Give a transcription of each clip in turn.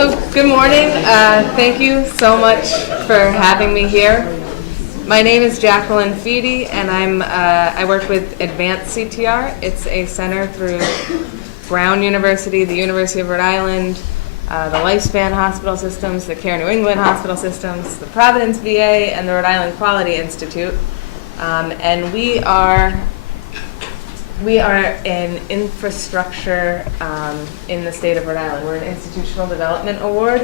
Good morning. Thank you so much for having me here. My name is Jacqueline Feedy, and I work with Advanced CTR. It's a center through Brown University, the University of Rhode Island, the Lifespan Hospital Systems, the Care New England Hospital Systems, the Providence VA, and the Rhode Island Quality Institute. And we are an infrastructure in the state of Rhode Island. We're an Institutional Development Award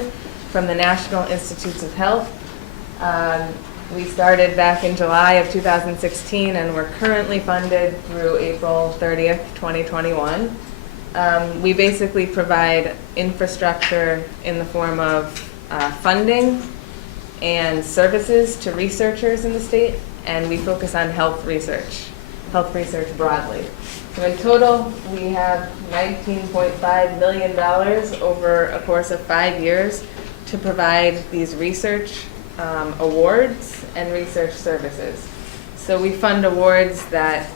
from the National Institutes of Health. We started back in July of 2016, and we're currently funded through April 30th, 2021. We basically provide infrastructure in the form of funding and services to researchers in the state, and we focus on health research broadly. So in total, we have $19.5 million over a course of 5 years to provide these research awards and research services. So we fund awards that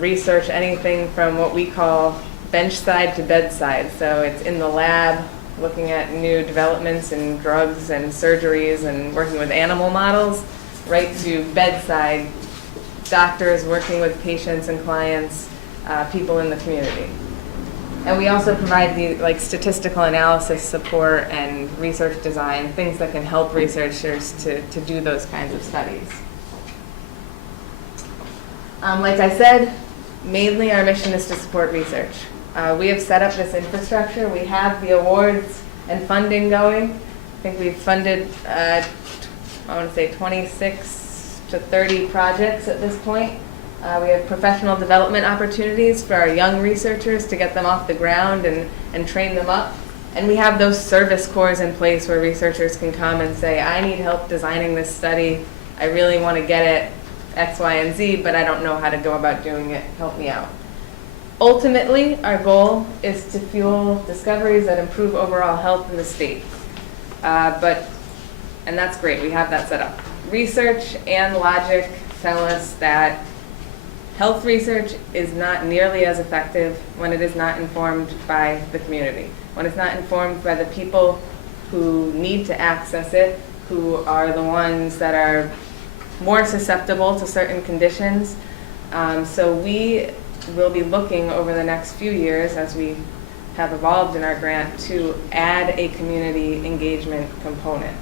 research anything from what we call benchside to bedside. So it's in the lab, looking at new developments in drugs and surgeries and working with animal models, right to bedside, doctors working with patients and clients, people in the community. And we also provide the statistical analysis support and research design, things that can help researchers to do those kinds of studies. Like I said, mainly our mission is to support research. We have set up this infrastructure. We have the awards and funding going. I think we've funded, I want to say 26 to 30 projects at this point. We have professional development opportunities for our young researchers to get them off the ground and train them up. And we have those service corps in place where researchers can come and say, I need help designing this study. I really want to get it X, Y, and Z, but I don't know how to go about doing it. Help me out. Ultimately, our goal is to fuel discoveries that improve overall health in the state. And that's great. We have that set up. Research and logic tell us that health research is not nearly as effective when it is not informed by the community, when it's not informed by the people who need to access it, who are the ones that are more susceptible to certain conditions. So we will be looking over the next few years, as we have evolved in our grant, to add a community engagement component.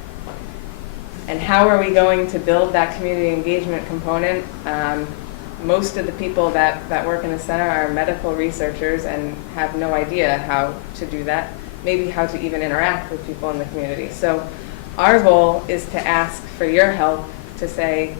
And how are we going to build that community engagement component? Most of the people that work in the center are medical researchers and have no idea how to do that, maybe how to even interact with people in the community. So our goal is to ask for your help to say,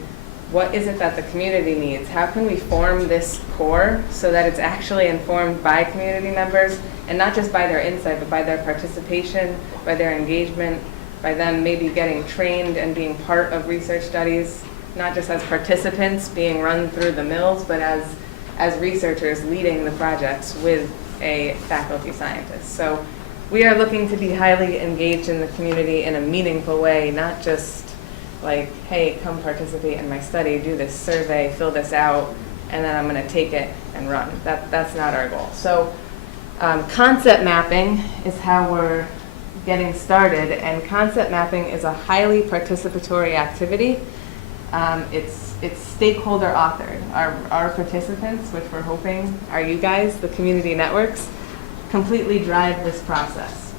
what is it that the community needs? How can we form this core so that it's actually informed by community members, and not just by their insight, but by their participation, by their engagement, by them maybe getting trained and being part of research studies, not just as participants being run through the mills, but as researchers leading the projects with a faculty scientist. So we are looking to be highly engaged in the community in a meaningful way, not just like, hey, come participate in my study, do this survey, fill this out, and then I'm going to take it and run. That's not our goal. So concept mapping is how we're getting started, and concept mapping is a highly participatory activity. It's stakeholder authored. Our participants, which we're hoping are you guys, the community networks, completely drive this process.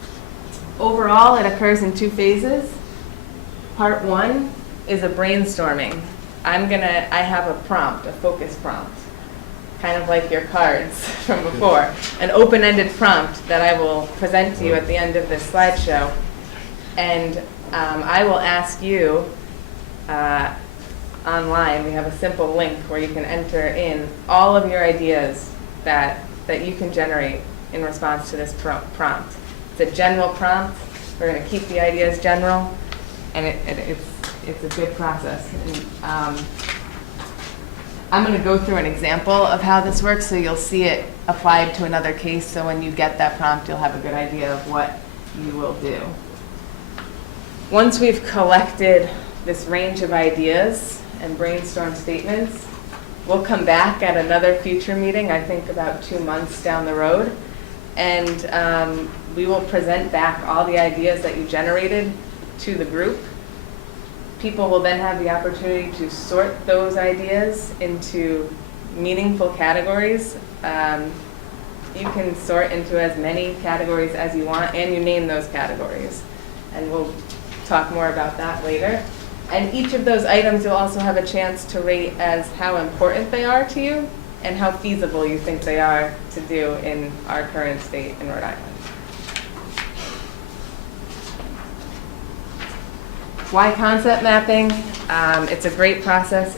Overall, it occurs in 2 phases. Part 1 is a brainstorming. I have a prompt, a focus prompt, kind of like your cards from before, an open-ended prompt that I will present to you at the end of this slideshow. And I will ask you online, we have a simple link where you can enter in all of your ideas that you can generate in response to this prompt. It's a general prompt. We're going to keep the ideas general, and it's a good process. And, I'm going to go through an example of how this works so you'll see it applied to another case, so when you get that prompt you'll have a good idea of what you will do. Once we've collected this range of ideas and brainstorm statements, we'll come back at another future meeting, I think about 2 months down the road, and we will present back all the ideas that you generated to the group. People will then have the opportunity to sort those ideas into meaningful categories. You can sort into as many categories as you want, and you name those categories. And we'll talk more about that later. And each of those items you'll also have a chance to rate as how important they are to you and how feasible you think they are to do in our current state in Rhode Island. Why concept mapping? It's a great process.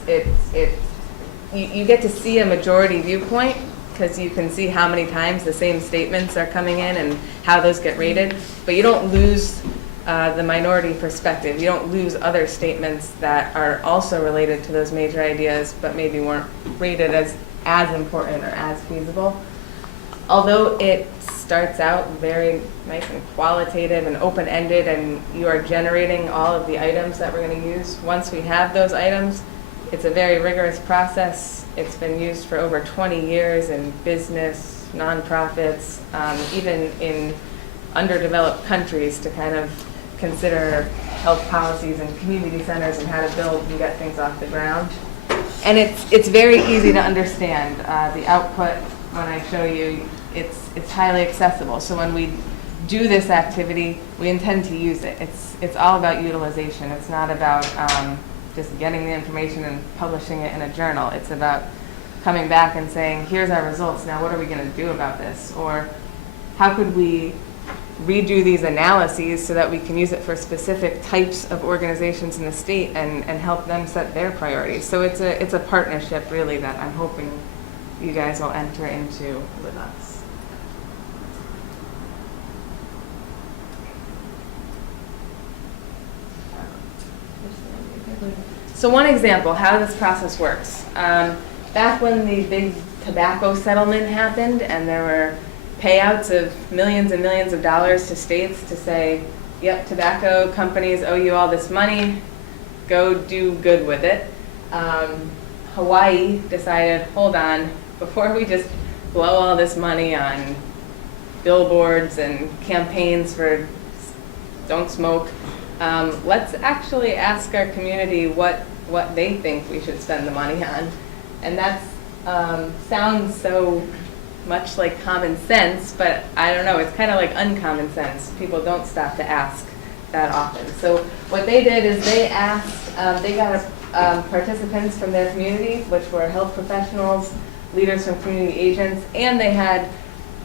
You get to see a majority viewpoint because you can see how many times the same statements are coming in and how those get rated, but you don't lose the minority perspective. You don't lose other statements that are also related to those major ideas but maybe weren't rated as important or as feasible. Although it starts out very nice and qualitative and open-ended, and you are generating all of the items that we're going to use. Once we have those items, it's a very rigorous process. It's been used for over 20 years in business, nonprofits, even in underdeveloped countries to kind of consider health policies and community centers and how to build and get things off the ground. And it's very easy to understand. The output, when I show you, it's highly accessible. So when we do this activity, we intend to use it. It's all about utilization. It's not about just getting the information and publishing it in a journal. It's about coming back and saying, here's our results, now what are we going to do about this? Or how could we redo these analyses so that we can use it for specific types of organizations in the state and help them set their priorities. So it's a partnership really that I'm hoping you guys will enter into with us. So one example, how this process works. Back when the big tobacco settlement happened and there were payouts of millions and millions of dollars to states to say, yep, tobacco companies owe you all this money, go do good with it. Hawaii decided, hold on, before we just blow all this money on billboards and campaigns for don't smoke, let's actually ask our community what they think we should spend the money on. And that sounds so much like common sense, but I don't know, it's kind of like uncommon sense. People don't stop to ask that often. So what they did is they asked, they got participants from their community, which were health professionals, leaders from community agents, and they had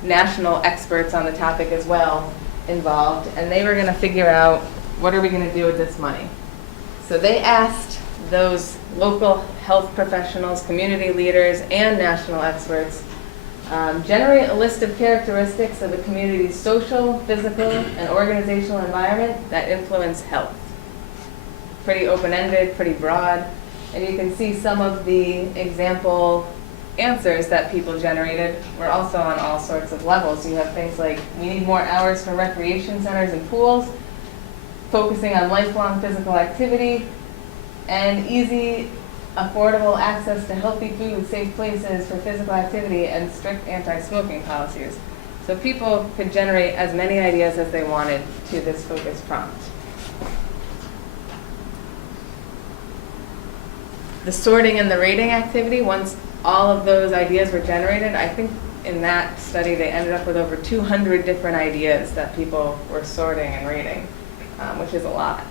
national experts on the topic as well involved, and they were going to figure out what are we going to do with this money. So they asked those local health professionals, community leaders, and national experts generate a list of characteristics of a community's social, physical, and organizational environment that influence health. Pretty open-ended, pretty broad, and you can see some of the example answers that people generated were also on all sorts of levels. You have things like, we need more hours for recreation centers and pools, focusing on lifelong physical activity, and easy, affordable access to healthy food, safe places for physical activity, and strict anti-smoking policies. So people could generate as many ideas as they wanted to this focus prompt. The sorting and the rating activity, once all of those ideas were generated, I think in that study they ended up with over 200 different ideas that people were sorting and rating, which is a lot.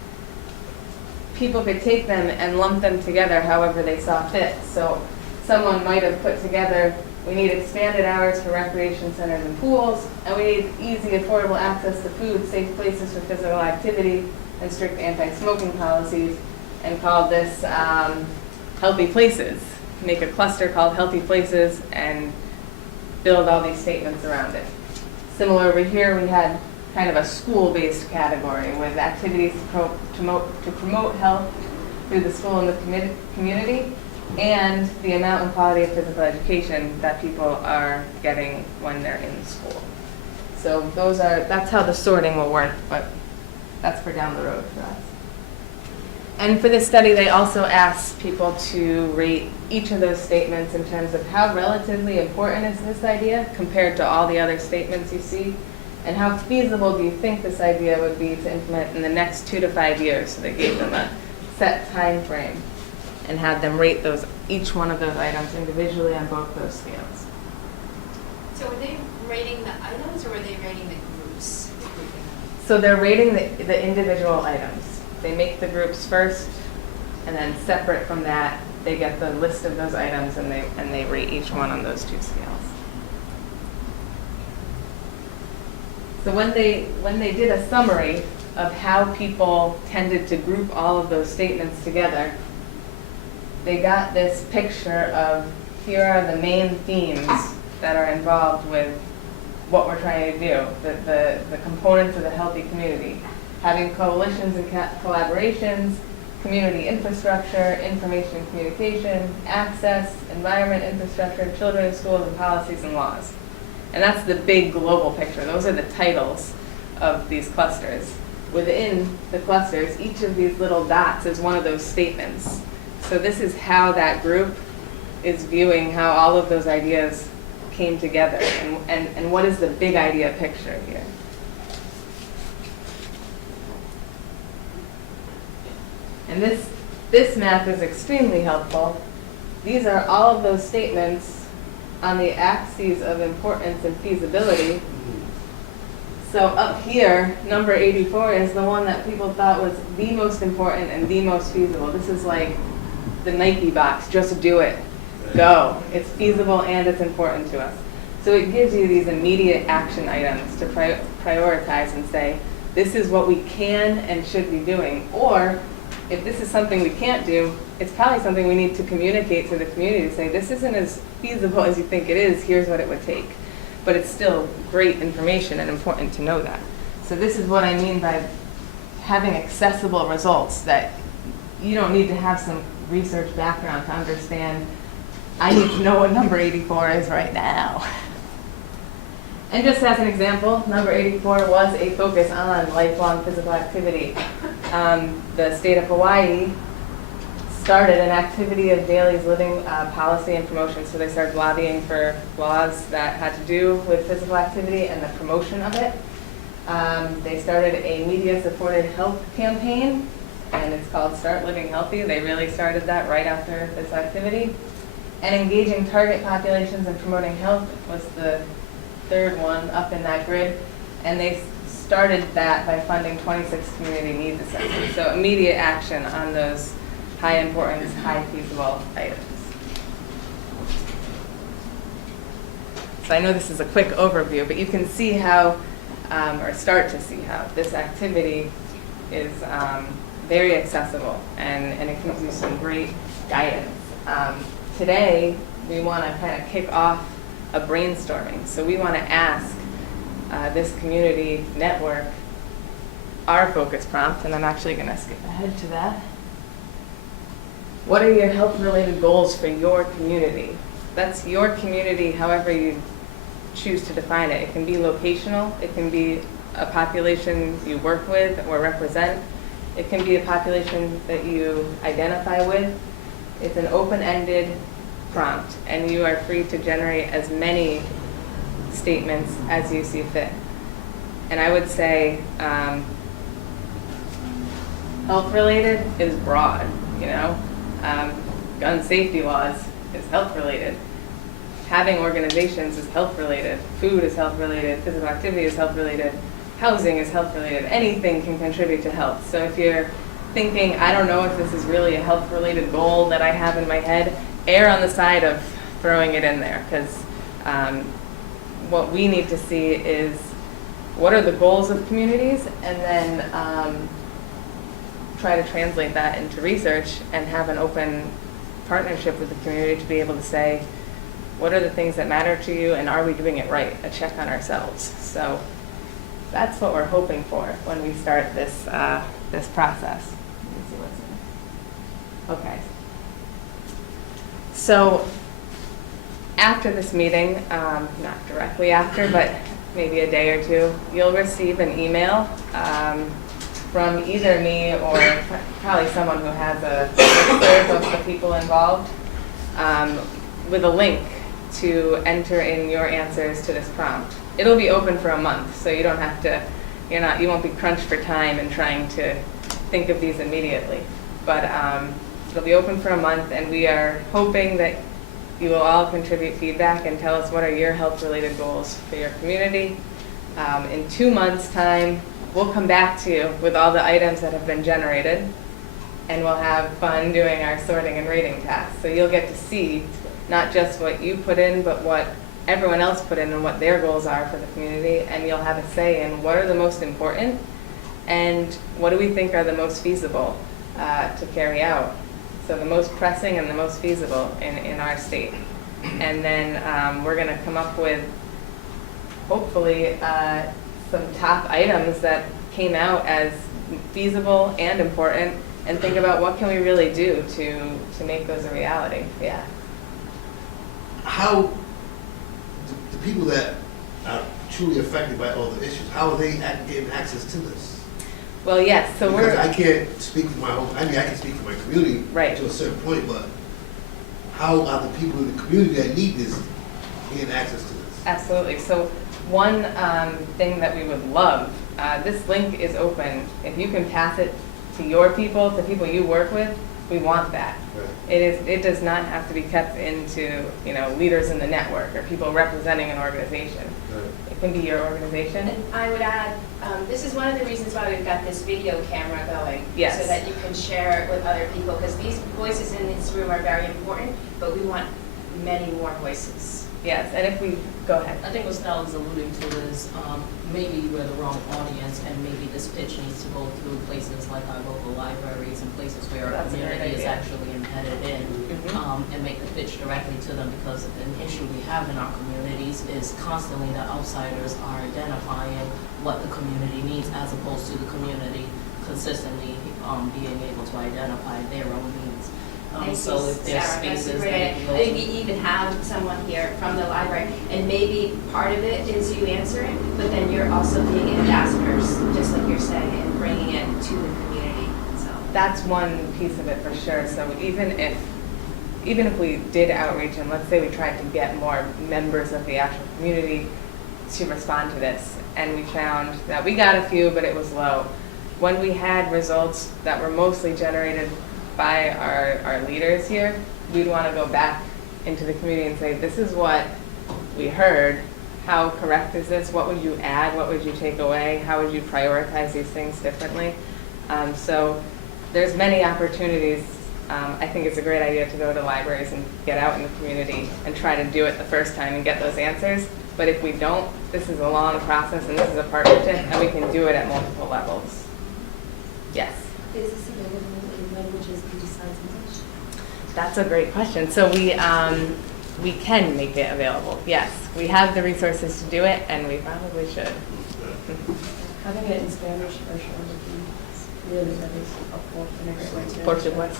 People could take them and lump them together however they saw fit. So someone might have put together, we need expanded hours for recreation centers and pools, and we need easy, affordable access to food, safe places for physical activity, and strict anti-smoking policies, and called this Healthy Places. Make a cluster called Healthy Places and build all these statements around it. Similar over here, we had kind of a school-based category with activities to promote health through the school and the community, and the amount and quality of physical education that people are getting when they're in school. So that's how the sorting will work, but that's for down the road for us. And for this study, they also asked people to rate each of those statements in terms of how relatively important is this idea compared to all the other statements you see, and how feasible do you think this idea would be to implement in the next 2 to 5 years. So they gave them a set time frame and had them rate each one of those items individually on both those scales. So were they rating the items or were they rating the groups? So they're rating the individual items. They make the groups first, and then separate from that, they get the list of those items and they rate each one on those 2 scales. So when they did a summary of how people tended to group all of those statements together, they got this picture of here are the main themes that are involved with what we're trying to do, the components of a healthy community. Having coalitions and collaborations, community infrastructure, information and communication, access, environment infrastructure, children in schools, and policies and laws. And that's the big global picture. Those are the titles of these clusters. Within the clusters, each of these little dots is one of those statements. So this is how that group is viewing how all of those ideas came together, and what is the big idea picture here. And this map is extremely helpful. These are all of those statements on the axes of importance and feasibility. So up here, number 84 is the one that people thought was the most important and the most feasible. This is like the Nike box, just do it, go. It's feasible and it's important to us. So it gives you these immediate action items to prioritize and say, this is what we can and should be doing. Or if this is something we can't do, it's probably something we need to communicate to the community to say, this isn't as feasible as you think it is, here's what it would take. But it's still great information and important to know that. So this is what I mean by having accessible results, that you don't need to have some research background to understand, I need to know what number 84 is right now. And just as an example, number 84 was a focus on lifelong physical activity. The state of Hawaii started an activity of daily living policy and promotion. So they started lobbying for laws that had to do with physical activity and the promotion of it. They started a media-supported health campaign, and it's called Start Living Healthy. They really started that right after this activity. And engaging target populations and promoting health was the third one up in that grid. And they started that by funding 26 community needs assessments. So immediate action on those high importance, high feasible items. So I know this is a quick overview, but you can see how, or start to see how, this activity is very accessible, and it gives you some great guidance. Today, we want to kind of kick off a brainstorming. So we want to ask this community network our focus prompt, and I'm actually going to skip ahead to that. What are your health-related goals for your community? That's your community, however you choose to define it. It can be locational. It can be a population you work with or represent. It can be a population that you identify with. It's an open-ended prompt, and you are free to generate as many statements as you see fit. And I would say health-related is broad, you know. Gun safety laws is health-related. Having organizations is health-related. Food is health-related. Physical activity is health-related. Housing is health-related. Anything can contribute to health. So if you're thinking, I don't know if this is really a health-related goal that I have in my head, err on the side of throwing it in there, because what we need to see is what are the goals of communities, and then try to translate that into research and have an open partnership with the community to be able to say, what are the things that matter to you, and are we doing it right? A check on ourselves. So that's what we're hoping for when we start this this process. Let me see what's in. Okay. So after this meeting, not directly after, but maybe a day or two, you'll receive an email from either me or probably someone who has a listserv of the people involved, with a link to enter in your answers to this prompt. It'll be open for a month, so you don't have to, you won't be crunched for time and trying to think of these immediately. But it'll be open for a month, and we are hoping that you will all contribute feedback and tell us what are your health-related goals for your community. In 2 months' time, we'll come back to you with all the items that have been generated, and we'll have fun doing our sorting and rating tasks. So you'll get to see not just what you put in, but what everyone else put in and what their goals are for the community, and you'll have a say in what are the most important and what do we think are the most feasible to carry out. So the most pressing and the most feasible in our state. And then we're going to come up with, hopefully, some top items that came out as feasible and important, and think about what can we really do to make those a reality. Yeah. How the people that are truly affected by all the issues, how are they getting access to this? Well, yes. So because I can't speak for my own. I mean, I can speak for my community to a certain point, but how are the people in the community that need this getting access to this? Absolutely. So one thing that we would love, this link is open. If you can pass it to your people, to people you work with, we want that. Right. It does not have to be kept into leaders in the network or people representing an organization. Right. It can be your organization. And I would add, this is one of the reasons why we've got this video camera going, yes, so that you can share it with other people, because these voices in this room are very important, but we want many more voices. Yes, and if we, go ahead. I think what Sal is alluding to is maybe we're the wrong audience, and maybe this pitch needs to go through places like our local libraries and places where our community is actually embedded in, and make the pitch directly to them, because an issue we have in our communities is constantly the outsiders are identifying what the community needs as opposed to the community consistently being able to identify their own needs. So if there's spaces that maybe even have someone here from the library, and maybe part of it is you answering, but then you're also being ambassadors, just like you're saying, and bringing it to the community. So that's one piece of it for sure. So even if we did outreach, and let's say we tried to get more members of the actual community to respond to this, and we found that we got a few, but it was low. When we had results that were mostly generated by our leaders here, we'd want to go back into the community and say, this is what we heard. How correct is this? What would you add? What would you take away? How would you prioritize these things differently? So there's many opportunities. I think it's a great idea to go to libraries and get out in the community and try to do it the first time and get those answers. But if we don't, this is a long process, and this is a partnership, and we can do it at multiple levels. Yes? Is this available in languages besides English? That's a great question. So we can make it available. Yes, we have the resources to do it, and we probably should. Having it in Spanish for sure would be really nice. Portuguese.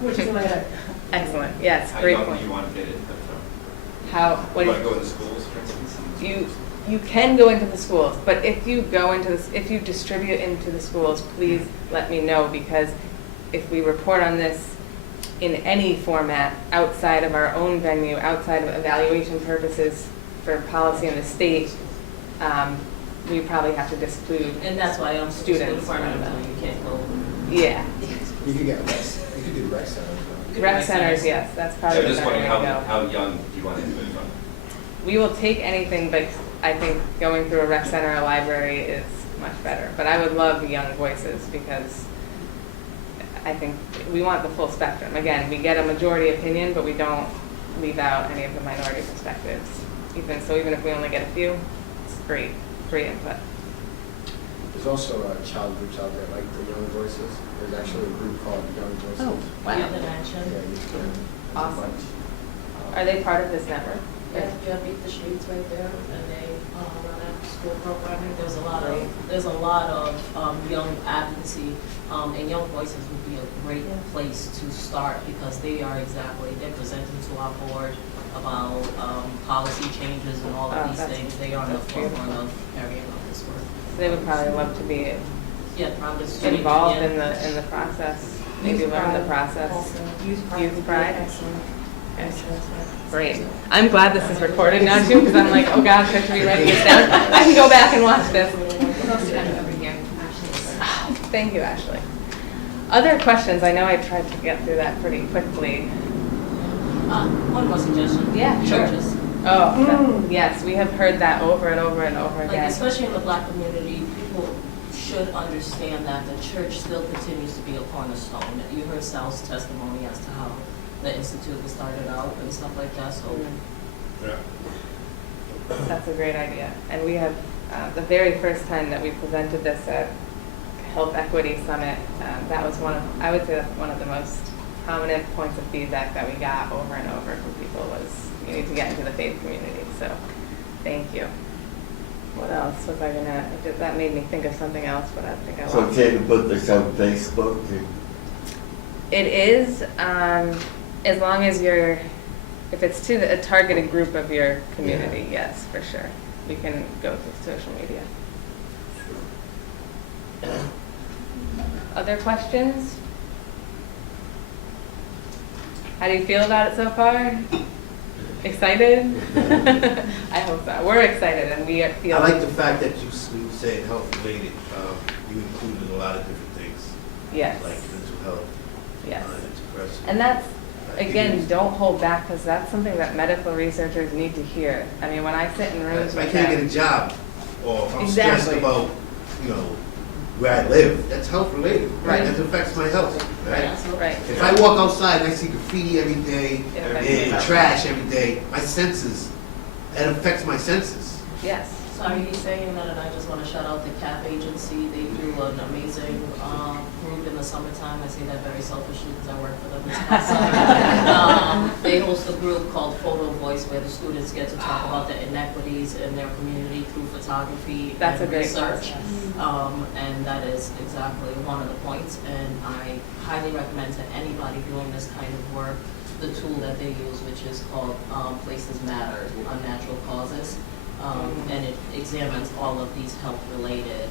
Which is my other. Excellent. Yes, How great young point. do you want to get it? How? Do you want to go into schools, for instance? You can go into the schools, but if you go into this, if you distribute into the schools, please let me know, because if we report on this in any format outside of our own venue, outside of evaluation purposes for policy in the state, we probably have to disclude. And that's why I'm students. you can't go. Yeah. You can get recs. You can do rec centers. Rec centers, yes, that's probably I'm the just better way wondering to go. how young do you want to do it from? We will take anything, but I think going through a rec center or a library is much better. But I would love young voices, because I think we want the full spectrum. Again, we get a majority opinion, but we don't leave out any of the minority perspectives. Even if we only get a few, it's great input. There's also child groups out there, like the Young Voices. There's actually a group called Young Voices. Oh, wow. Youth in Action. Yeah, Youth in Action. Awesome. Are they part of this network? Yeah, Beat the Streets right there, and they run after school programming. There's a lot of young advocacy, and Young Voices would be a great place to start, because they're presenting to our board about policy changes and all of these things. They are on the forefront of carrying out this work. They would probably love to be Yeah, around the student involved union. in the process, maybe learn the process. Youth pride. Youth would be pride. excellent. Excellent. Great. I'm glad this is recorded now too, because I'm like, oh gosh, I should be writing this down. I can go back and watch this. Over here. Thank you, Ashley. Other questions? I know I tried to get through that pretty quickly. One more suggestion. Yeah, sure. Churches. Oh, yes, we have heard that over and over and over Like, again. especially in the Black community, people should understand that the church still continues to be a cornerstone. You heard Sal's testimony as to how the institute was started out and stuff like that, so. Yeah. That's a great idea. And we have, the very first time that we presented this at Health Equity Summit, that was I would say that's one of the most prominent points of feedback that we got over and over from people was, you need to get into the faith community. So, thank you. What else was I gonna, that made me think of something else, but I think I So lost can it. you put this on Facebook? It is, as long as you're, if it's to a targeted group of your community, yes, for sure. We can go through social media. Other questions? How do you feel about it so far? Excited? I hope so. We're excited and we feel. I like the fact that you said health related. You included a lot of different things. Yes. Like mental health. Yes. Depression. And that's, again, don't hold back because that's something that medical researchers need to hear. I mean, when I sit in rooms If I with can't get them. a job, or if I'm Exactly. stressed about, where I live, that's health related. Right. That affects my health. Right. Right. If I walk outside and I see graffiti every day It affects and my trash every day, my senses, it affects my senses. Yes. So are you saying that, and I just want to shout out the CAP agency, they do an amazing group in the summertime. I say that very selfishly because I work for them this past summer. They host a group called Photo Voice where the students get to talk about the inequities in their community through photography That's and a great research. process. And that is exactly one of the points. And I highly recommend to anybody doing this kind of work the tool that they use, which is called Places Matter, Unnatural Causes. And it examines all of these health-related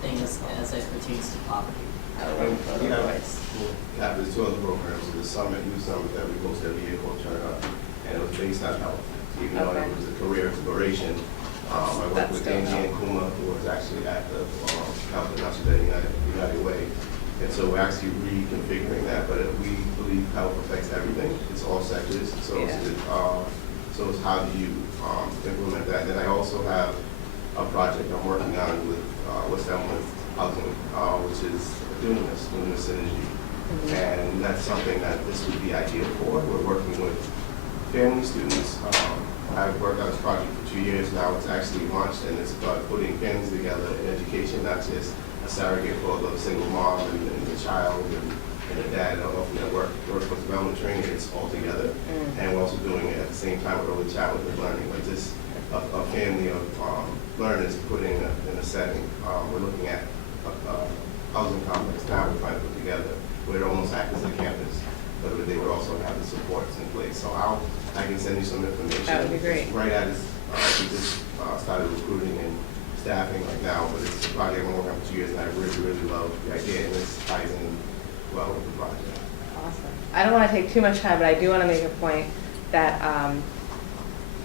things as it pertains to poverty. We have there's two other programs, the summit, youth summit that we host every year called Turn Up, and it was based on health. Even though it was a career exploration, I worked with Angie and Kuma, who was actually at the Health and National United Way. And so we're actually reconfiguring that, but we believe health affects everything. It's all sectors, so it's how do you implement that. Then I also have a project I'm working on with West Elmwood Housing, which is Dunamis Synergy. And that's something that this would be ideal for. We're working with family students. I've worked on this project for 2 years now. It's actually launched, and it's about putting families together in education, not just a surrogate for the single mom and the child and the dad, and often that workforce development training. It's all together. And we're also doing it at the same time with early childhood learning, like just a family of learners put in a setting. We're looking at a housing complex now we're trying to put together where it almost acts as a campus, but they would also have the supports in place. So I can send you some information. That would be great. Right at this, we just started recruiting and staffing right now, but it's a project I've been working on for 2 years, and I really, really love the idea, and this ties in well with the project. Awesome. I don't want to take too much time, but I do want to make a point that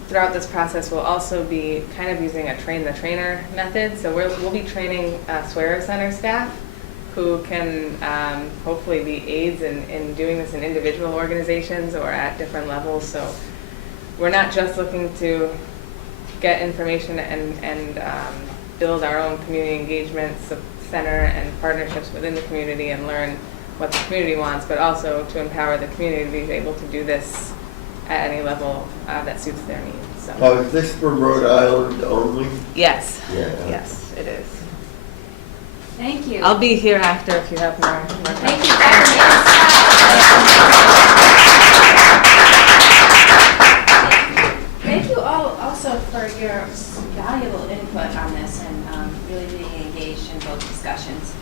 throughout this process, we'll also be kind of using a train-the-trainer method. So we'll be training Swearer Center staff who can hopefully be aides in doing this in individual organizations or at different levels. So we're not just looking to get information and build our own community engagement center and partnerships within the community and learn what the community wants, but also to empower the community to be able to do this at any level that suits their needs. So. Oh, is this for Rhode Island only? Yes. Yeah. Yes, it is. Thank you. I'll be here after if you have more. Thank you, Dr. Thank you all also for your valuable input on this and really being engaged in both discussions.